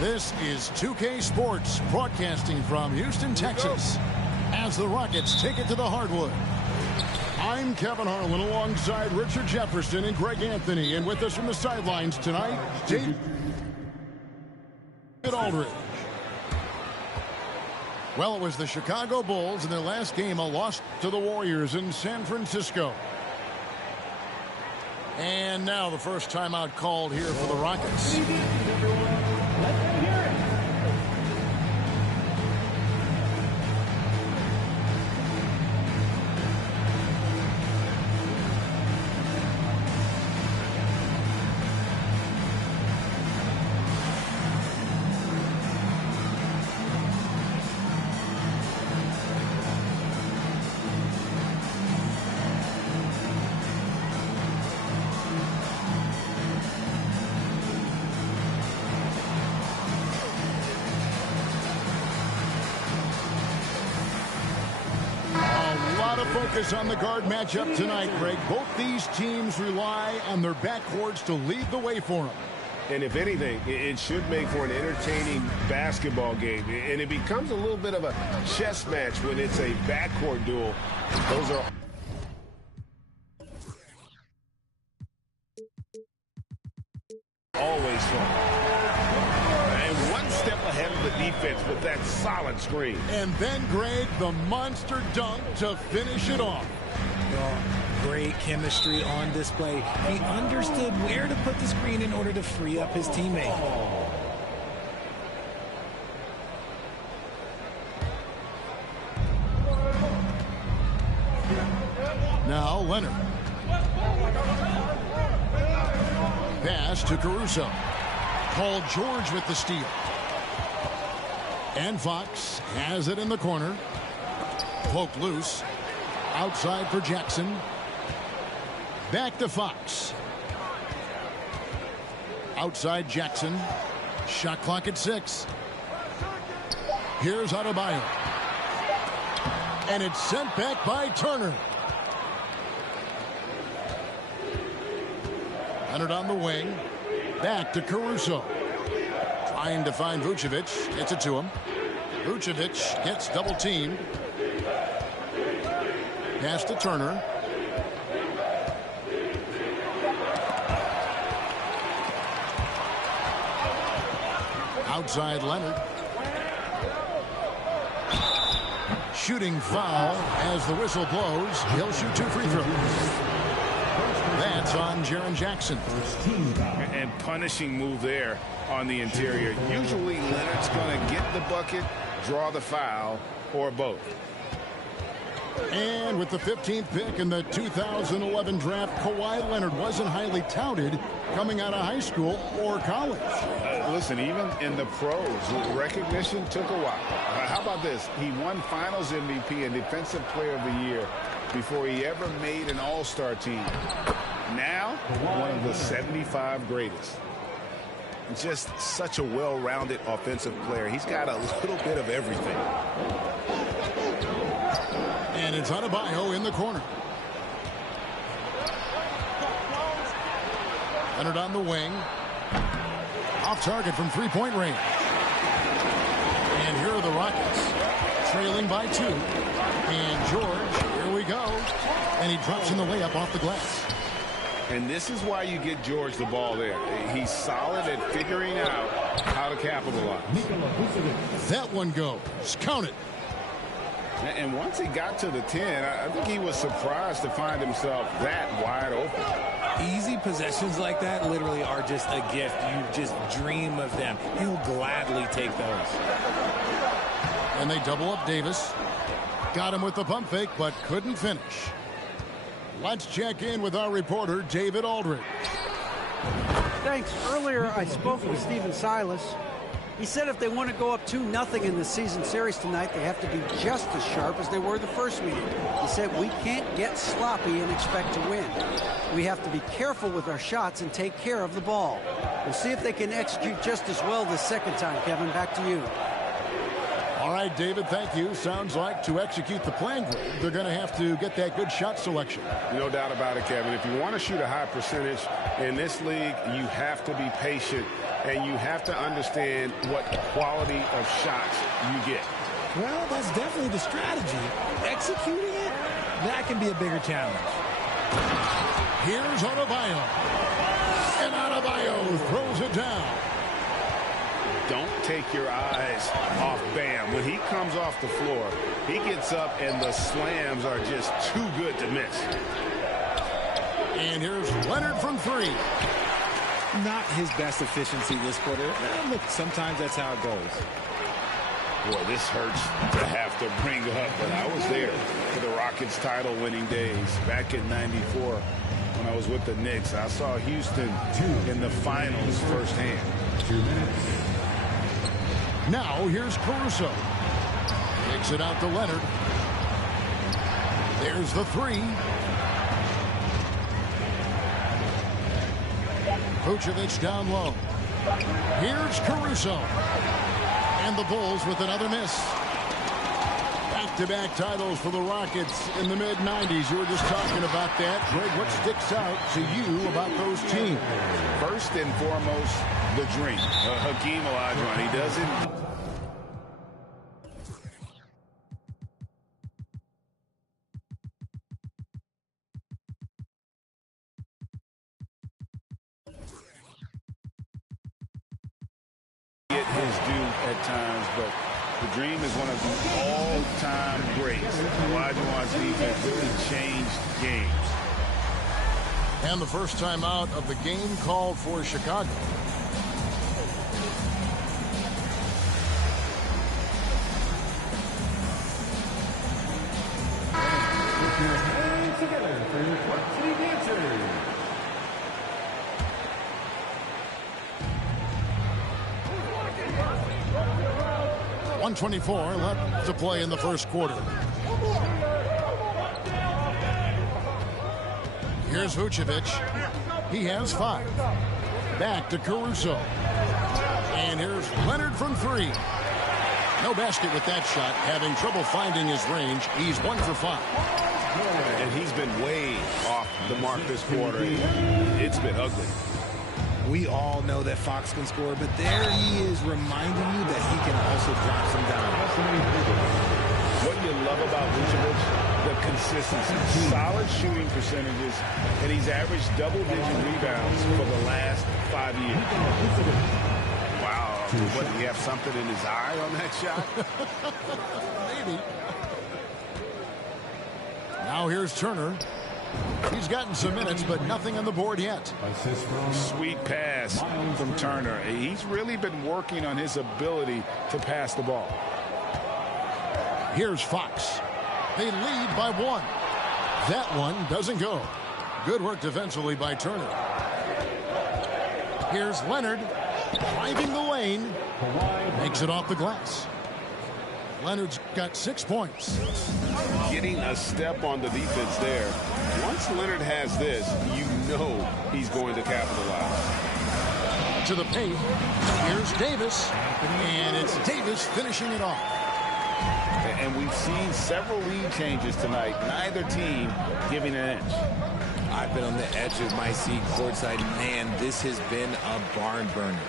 This is 2K Sports, broadcasting from Houston, Texas, as the Rockets take it to the hardwood. I'm Kevin Harlan alongside Richard Jefferson and Greg Anthony, and with us from the sidelines tonight, David Aldridge. Well, it was the Chicago Bulls in their last game, a loss to the Warriors in San Francisco. And now the first timeout called here for the Rockets. Focus on the guard matchup tonight, Greg. Both these teams rely on their backcourts to lead the way for them. And if anything, it should make for an entertaining basketball game. And it becomes a little bit of a chess match when it's a backcourt duel. Those are always fun. And one step ahead of the defense with that solid screen. And then, Greg, the monster dunk to finish it off. Great chemistry on display. He understood where to put the screen in order to free up his teammate. Now Leonard. Pass to Caruso. Paul George with the steal. And Fox has it in the corner. Poked loose. Outside for Jackson. Back to Fox. Outside Jackson. Shot clock at 6. Here's Adebayo. And it's sent back by Turner. Leonard on the wing. Back to Caruso. Trying to find Vucevic. Gets it to him. Vucevic gets double teamed. Pass to Turner. Outside Leonard. Shooting foul as the whistle blows. He'll shoot 2 free throws. That's on Jaren Jackson. And punishing move there on the interior. Usually Leonard's going to get the bucket, draw the foul, or both. And with the 15th pick in the 2011 draft, Kawhi Leonard wasn't highly touted coming out of high school or college. Listen, even in the pros, recognition took a while. How about this? He won Finals MVP and Defensive Player of the Year before he ever made an All-Star team. Now, one of the 75 greatest. Just such a well-rounded offensive player. He's got a little bit of everything. And it's Adebayo in the corner. Leonard on the wing. Off target from three-point range. And here are the Rockets. Trailing by 2. And George, here we go. And he drops in the layup off the glass. And this is why you get George the ball there. He's solid at figuring out how to capitalize. That one goes. Count it. And once he got to the 10, I think he was surprised to find himself that wide open. Easy possessions like that literally are just a gift. You just dream of them. He'll gladly take those. And they double up Davis. Got him with the pump fake, but couldn't finish. Let's check in with our reporter, David Aldridge. Thanks. Earlier, I spoke with Stephen Silas. He said if they want to go up 2-0 in the season series tonight, they have to be just as sharp as they were the first meeting. He said we can't get sloppy and expect to win. We have to be careful with our shots and take care of the ball. We'll see if they can execute just as well this second time. Kevin, back to you. All right, David, thank you. Sounds like to execute the plan, they're going to have to get that good shot selection. No doubt about it, Kevin. If you want to shoot a high percentage in this league, you have to be patient, and you have to understand what quality of shots you get. Well, that's definitely the strategy. Executing it, that can be a bigger challenge. Here's Adebayo. And Adebayo throws it down. Don't take your eyes off Bam. When he comes off the floor, he gets up and the slams are just too good to miss. And here's Leonard from 3. Not his best efficiency this quarter. Look, sometimes that's how it goes. Boy, this hurts to have to bring up, but I was there for the Rockets title winning days back in '94 when I was with the Knicks. I saw Houston in the finals firsthand. 2 minutes. Now here's Caruso. Takes it out to Leonard. There's the 3. Vucevic down low. Here's Caruso. And the Bulls with another miss. Back-to-back titles for the Rockets in the mid-90s. You were just talking about that. Greg, what sticks out to you about those teams? First and foremost, the dream. Hakeem Olajuwon, he doesn't... get his due at times, but the dream is one of the all-time greats. Olajuwon's defense really changed games. And the first time out of the game called for Chicago. .124 left to play in the first quarter. Here's Vucevic. He has 5. Back to Caruso. And here's Leonard from 3. No basket with that shot. Having trouble finding his range. He's 1 for 5. And he's been way off the mark this quarter. It's been ugly. We all know that Fox can score, but there he is reminding you that he can also drop some dimes. What you love about Vucevic, the consistency, solid shooting percentages, and he's averaged double-digit rebounds for the last 5 years. Wow, what, did he have something in his eye on that shot? Maybe. Now here's Turner. He's gotten some minutes, but nothing on the board yet. Sweet pass from Turner. He's really been working on his ability to pass the ball. Here's Fox. They lead by 1. That one doesn't go. Good work defensively by Turner. Here's Leonard driving the lane. Makes it off the glass. Leonard's got 6 points. Getting a step on the defense there. Once Leonard has this, you know he's going to capitalize. To the paint. Here's Davis. And it's Davis finishing it off. And we've seen several lead changes tonight. Neither team giving an inch. I've been on the edge of my seat courtside. Man, this has been a barn burner.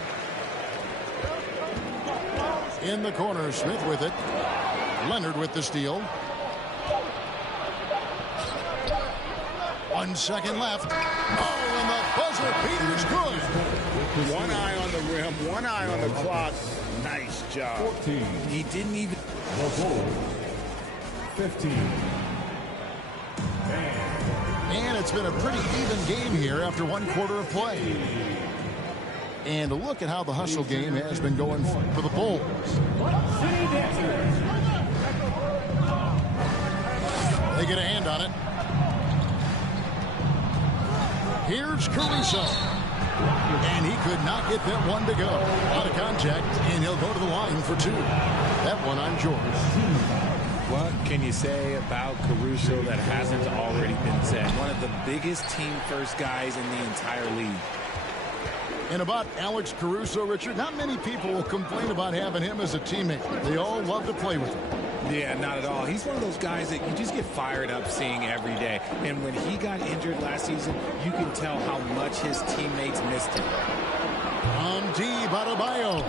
In the corner, Smith with it. Leonard with the steal. 1 second left. Oh, and the buzzer beater's good. One eye on the rim, one eye on the clock. Nice job. 14. He didn't even... 15. And it's been a pretty even game here after 1 quarter of play. And a look at how the hustle game has been going for the Bulls. They get a hand on it. Here's Caruso. And he could not get that one to go. Out of contact, and he'll go to the line for 2. That one on George. What can you say about Caruso that hasn't already been said? One of the biggest team-first guys in the entire league. And about Alex Caruso, Richard, not many people will complain about having him as a teammate. They all love to play with him. Yeah, not at all. He's one of those guys that you just get fired up seeing every day. And when he got injured last season, you can tell how much his teammates missed him. Deep Adebayo.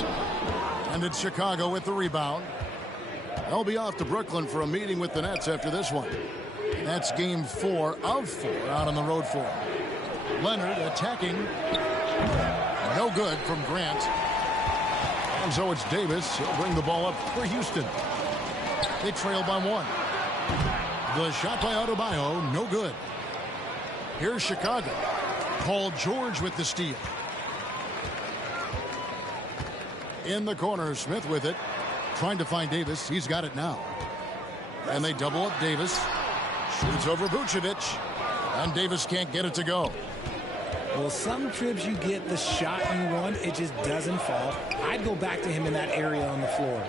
And it's Chicago with the rebound. They'll be off to Brooklyn for a meeting with the Nets after this one. That's game 4 of 4 out on the road for him. Leonard attacking. No good from Grant. And so it's Davis. He'll bring the ball up for Houston. They trail by 1. The shot by Adebayo, no good. Here's Chicago. Paul George with the steal. In the corner, Smith with it. Trying to find Davis. He's got it now. And they double up Davis. Shoots over Vucevic. And Davis can't get it to go. Well, some trips you get the shot you want, it just doesn't fall. I'd go back to him in that area on the floor.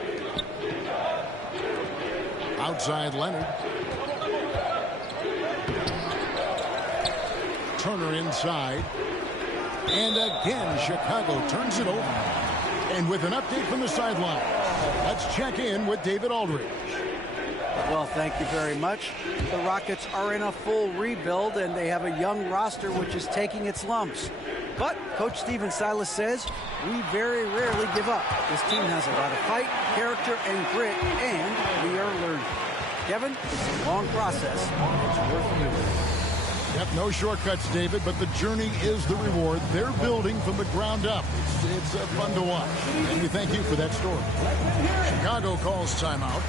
Outside Leonard. Turner inside. And again, Chicago turns it over. And with an update from the sideline, let's check in with David Aldridge. Well, thank you very much. The Rockets are in a full rebuild, and they have a young roster which is taking its lumps. But Coach Stephen Silas says, we very rarely give up. This team has a lot of fight, character, and grit, and we are learning. Kevin, it's a long process. It's worth doing. Yep, no shortcuts, David, but the journey is the reward. They're building from the ground up. It's fun to watch, and we thank you for that story. Chicago calls timeout.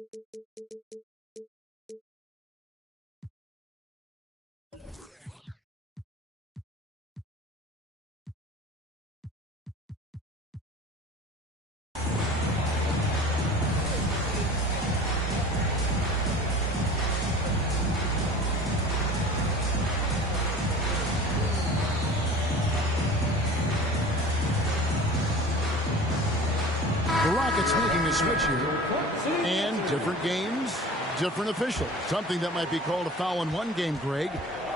The Rockets making a switch here. And different games, different officials. Something that might be called a foul in one game, Greg,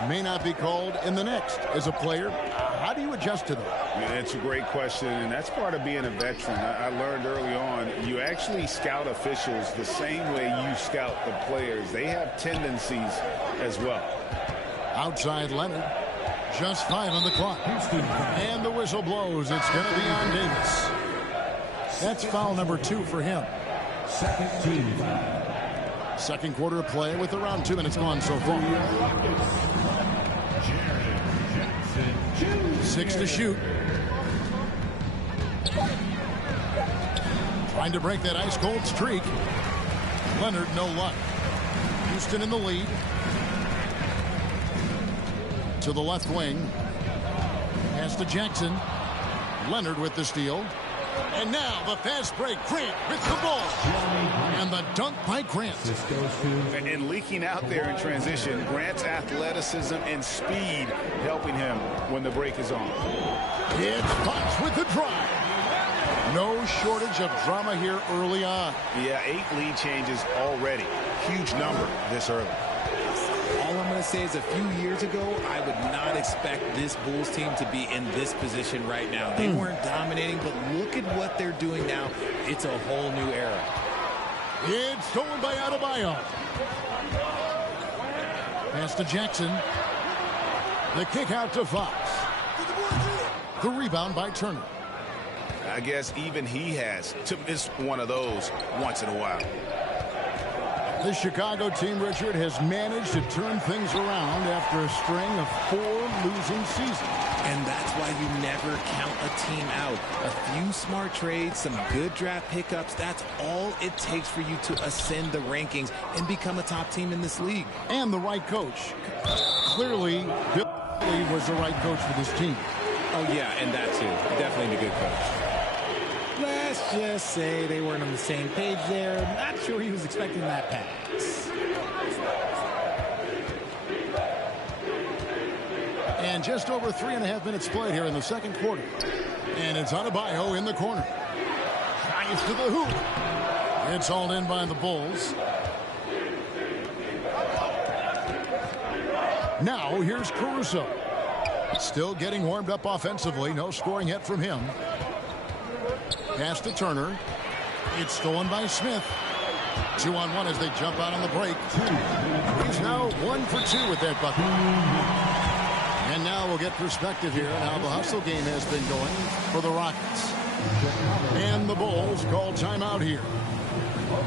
may not be called in the next. As a player, how do you adjust to that? It's a great question, and that's part of being a veteran. I learned early on, you actually scout officials the same way you scout the players. They have tendencies as well. Outside Leonard. Just 5 on the clock. And the whistle blows. It's going to be on Davis. That's foul number 2 for him. Second team foul. Second quarter of play with around 2 minutes gone so far. 6 to shoot. Trying to break that ice-cold streak. Leonard, no luck. Houston in the lead. To the left wing. Pass to Jackson. Leonard with the steal. And now the fast break. Grant with the ball. And the dunk by Grant. And leaking out there in transition, Grant's athleticism and speed helping him when the break is on. It's Fox with the drive. No shortage of drama here early on. Yeah, 8 lead changes already. Huge number this early. All I'm going to say is a few years ago, I would not expect this Bulls team to be in this position right now. They weren't dominating, but look at what they're doing now. It's a whole new era. It's stolen by Adebayo. Pass to Jackson. The kick out to Fox. The rebound by Turner. I guess even he has to miss one of those once in a while. The Chicago team, Richard, has managed to turn things around after a string of 4 losing seasons. And that's why you never count a team out. A few smart trades, some good draft pickups, that's all it takes for you to ascend the rankings and become a top team in this league. And the right coach. Clearly, Bill was the right coach for this team. Oh, yeah, and that too. Definitely a good coach. Let's just say they weren't on the same page there. Not sure he was expecting that pass. And just over 3.5 minutes played here in the second quarter. And it's Adebayo in the corner. Drives to the hoop. It's hauled in by the Bulls. Now here's Caruso. Still getting warmed up offensively. No scoring yet from him. Pass to Turner. It's stolen by Smith. 2-on-1 as they jump out on the break. He's now 1 for 2 with that bucket. And now we'll get perspective here on how the hustle game has been going for the Rockets. And the Bulls call timeout here.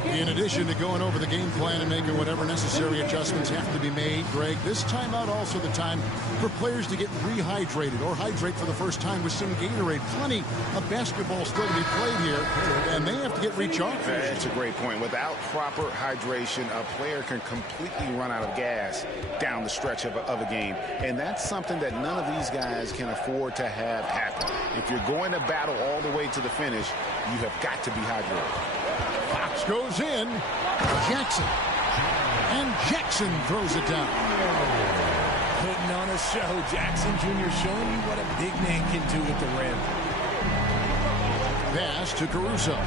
In addition to going over the game plan and making whatever necessary adjustments have to be made, Greg, this timeout also the time for players to get rehydrated or hydrate for the first time with some Gatorade. Plenty of basketball still to be played here, and they have to get recharged. That's a great point. Without proper hydration, a player can completely run out of gas down the stretch of a game, and that's something that none of these guys can afford to have happen. If you're going to battle all the way to the finish, you have got to be hydrated. Fox goes in. Jackson. And Jackson throws it down. Putting on a show. Jackson Jr. showing you what a big man can do with the rim. Pass to Caruso.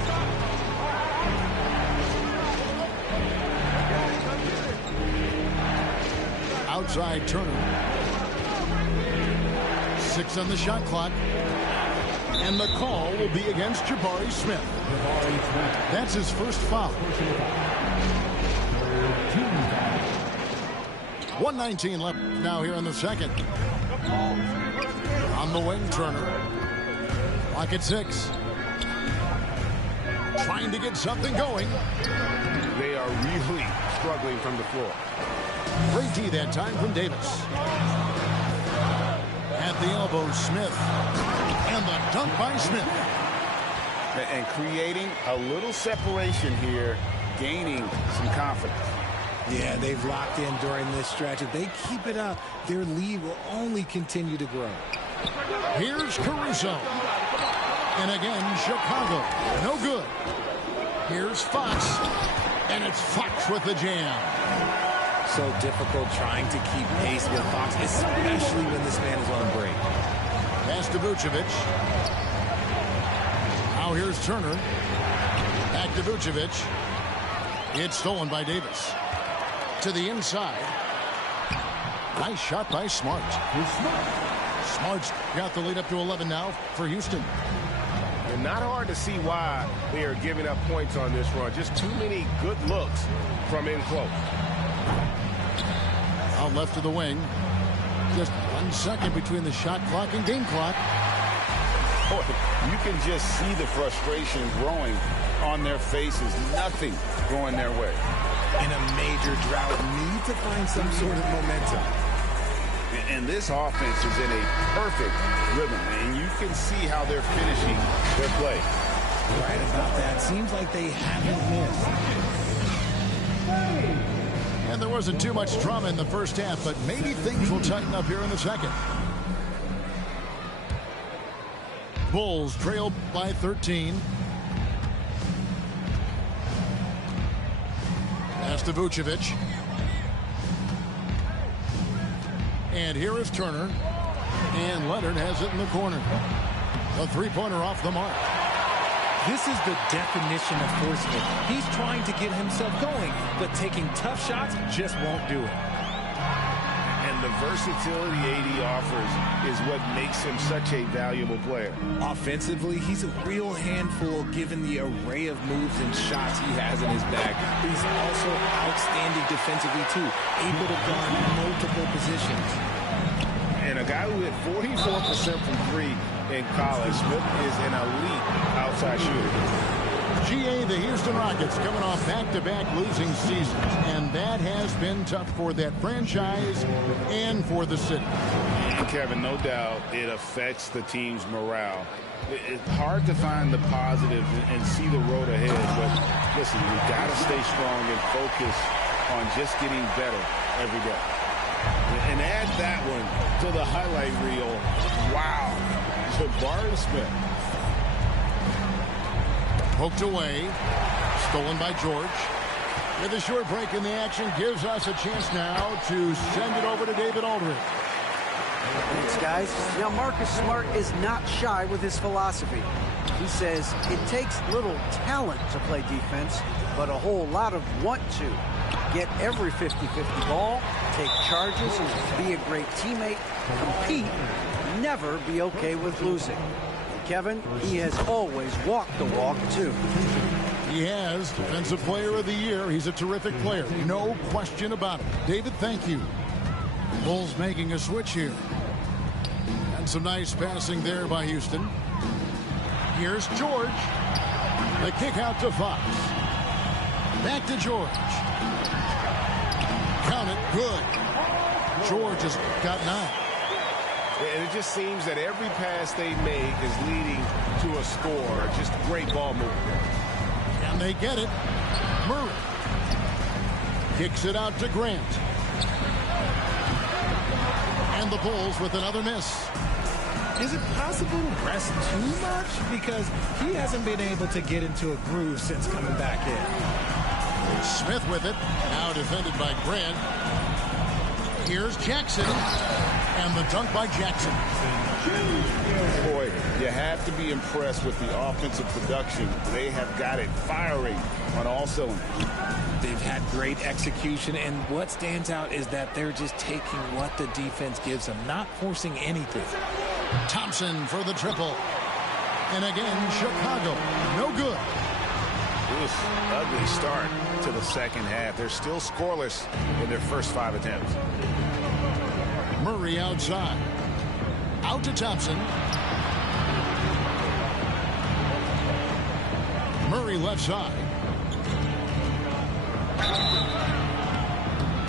Outside Turner. 6 on the shot clock. And the call will be against Jabari Smith. That's his first foul. 1:19 left now here in the second. On the wing, Turner. Clock at 6. Trying to get something going. They are really struggling from the floor. Great D that time from Davis. At the elbow, Smith. And the dunk by Smith. And creating a little separation here gaining some confidence. Yeah, they've locked in during this stretch. If they keep it up, their lead will only continue to grow. Here's Caruso. And again, Chicago. No good. Here's Fox. And it's Fox with the jam. So difficult trying to keep pace with Fox, especially when this man is on a break. Pass to Vucevic. Now here's Turner. Back to Vucevic. It's stolen by Davis. To the inside. Nice shot by Smart. Smart's got the lead up to 11 now for Houston. And not hard to see why they are giving up points on this run. Just too many good looks from in close. Out left to the wing. Just 1 second between the shot clock and game clock. Boy, you can just see the frustration growing on their faces. Nothing going their way. In a major drought, need to find some sort of momentum. And this offense is in a perfect rhythm, and you can see how they're finishing their play. Right about that. Seems like they haven't missed. And there wasn't too much drama in the first half, but maybe things will tighten up here in the second. Bulls trail by 13. Pass to Vucevic. And here is Turner. And Leonard has it in the corner. A three-pointer off the mark. This is the definition of forcing it. He's trying to get himself going, but taking tough shots just won't do it. And the versatility AD offers is what makes him such a valuable player. Offensively, he's a real handful given the array of moves and shots he has in his bag. He's also outstanding defensively, too, able to guard multiple positions. And a guy who hit 44% from three in college, Smith is an elite outside shooter. GA, the Houston Rockets coming off back-to-back losing seasons, and that has been tough for that franchise and for the city. And Kevin, no doubt it affects the team's morale. It's hard to find the positive and see the road ahead, but listen, we've got to stay strong and focus on just getting better every day. And add that one to the highlight reel. Wow. Jabari Smith. Poked away. Stolen by George. With a short break in the action, gives us a chance now to send it over to David Aldridge. Thanks, guys. Now, Marcus Smart is not shy with his philosophy. He says it takes little talent to play defense, but a whole lot of want to. Get every 50-50 ball, take charges, and be a great teammate, compete, never be okay with losing. Kevin, he has always walked the walk, too. He has Defensive Player of the Year. He's a terrific player. No question about it. David, thank you. Bulls making a switch here. And some nice passing there by Houston. Here's George. The kick out to Fox. Back to George. Count it. Good. George has got 9. And it just seems that every pass they make is leading to a score. Just great ball movement. And they get it. Murray kicks it out to Grant. And the Bulls with another miss. Is it possible to rest too much? Because he hasn't been able to get into a groove since coming back in. Smith with it. Now defended by Grant. Here's Jackson. And the dunk by Jackson. Boy, you have to be impressed with the offensive production. They have got it firing on all cylinders. They've had great execution, and what stands out is that they're just taking what the defense gives them, not forcing anything. Thompson for the triple. And again, Chicago. No good. Oof, ugly start to the second half. They're still scoreless in their first 5 attempts. Murray outside. Out to Thompson. Murray left side.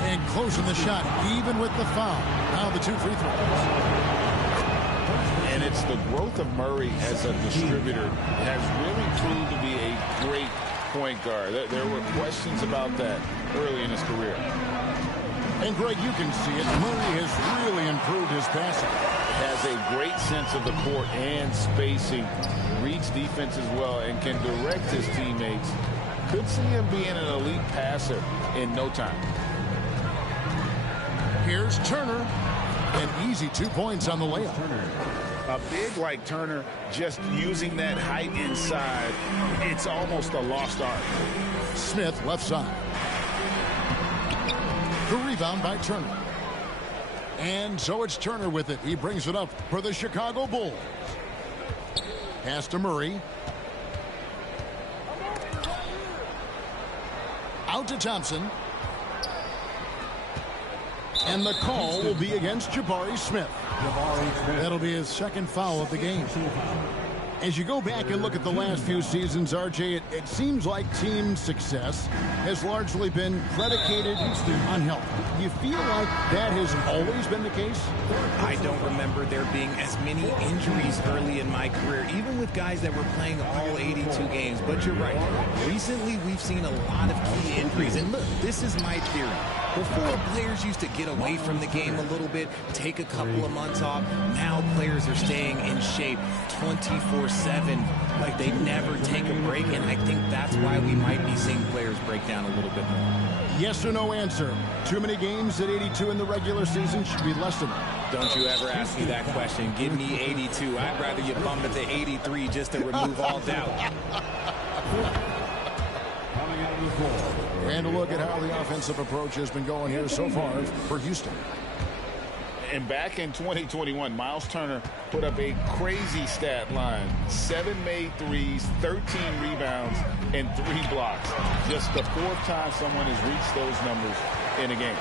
And closing the shot, even with the foul. Now the 2 free throws. And it's the growth of Murray as a distributor has really proved to be a great point guard. There were questions about that early in his career. And, Greg, you can see it. Murray has really improved his passing. Has a great sense of the court and spacing. Reads defense as well and can direct his teammates. Could see him being an elite passer in no time. Here's Turner. An easy 2 points on the layup. A big like Turner, just using that height inside, it's almost a lost art. Smith left side. The rebound by Turner. And so it's Turner with it. He brings it up for the Chicago Bulls. Pass to Murray. Out to Thompson. And the call will be against Jabari Smith. That'll be his second foul of the game. As you go back and look at the last few seasons, RJ, it seems like team success has largely been predicated on health. Do you feel like that has always been the case? I don't remember there being as many injuries early in my career, even with guys that were playing all 82 games. But you're right. Recently, we've seen a lot of key injuries. And look, this is my theory. Before, players used to get away from the game a little bit, take a couple of months off. Now players are staying in shape 24/7, like they never take a break, and I think that's why we might be seeing players break down a little bit more. Yes or no answer. Too many games at 82 in the regular season should be less than that. Don't you ever ask me that question. Give me 82. I'd rather you bump it to 83 just to remove all doubt. And a look at how the offensive approach has been going here so far for Houston. And back in 2021, Miles Turner put up a crazy stat line. 7 made threes, 13 rebounds, and 3 blocks. Just the 4th time someone has reached those numbers in a game.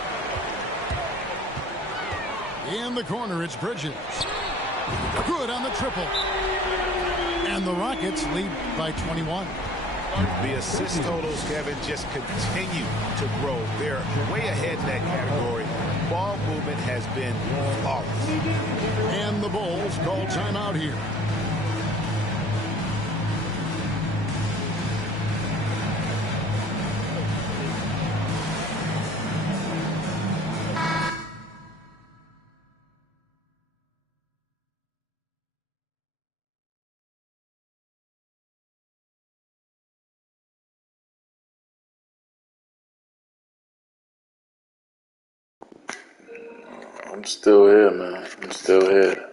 In the corner, it's Bridges. Good on the triple. And the Rockets lead by 21. The assist totals, Kevin, just continue to grow. They're way ahead in that category. Ball movement has been flawless. And the Bulls call timeout here. I'm still here, man. I'm still here.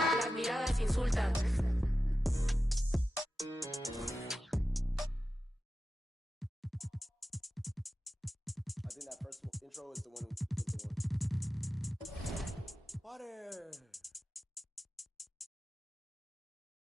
Las miradas insultan. I think that first intro is the one with the one. Water.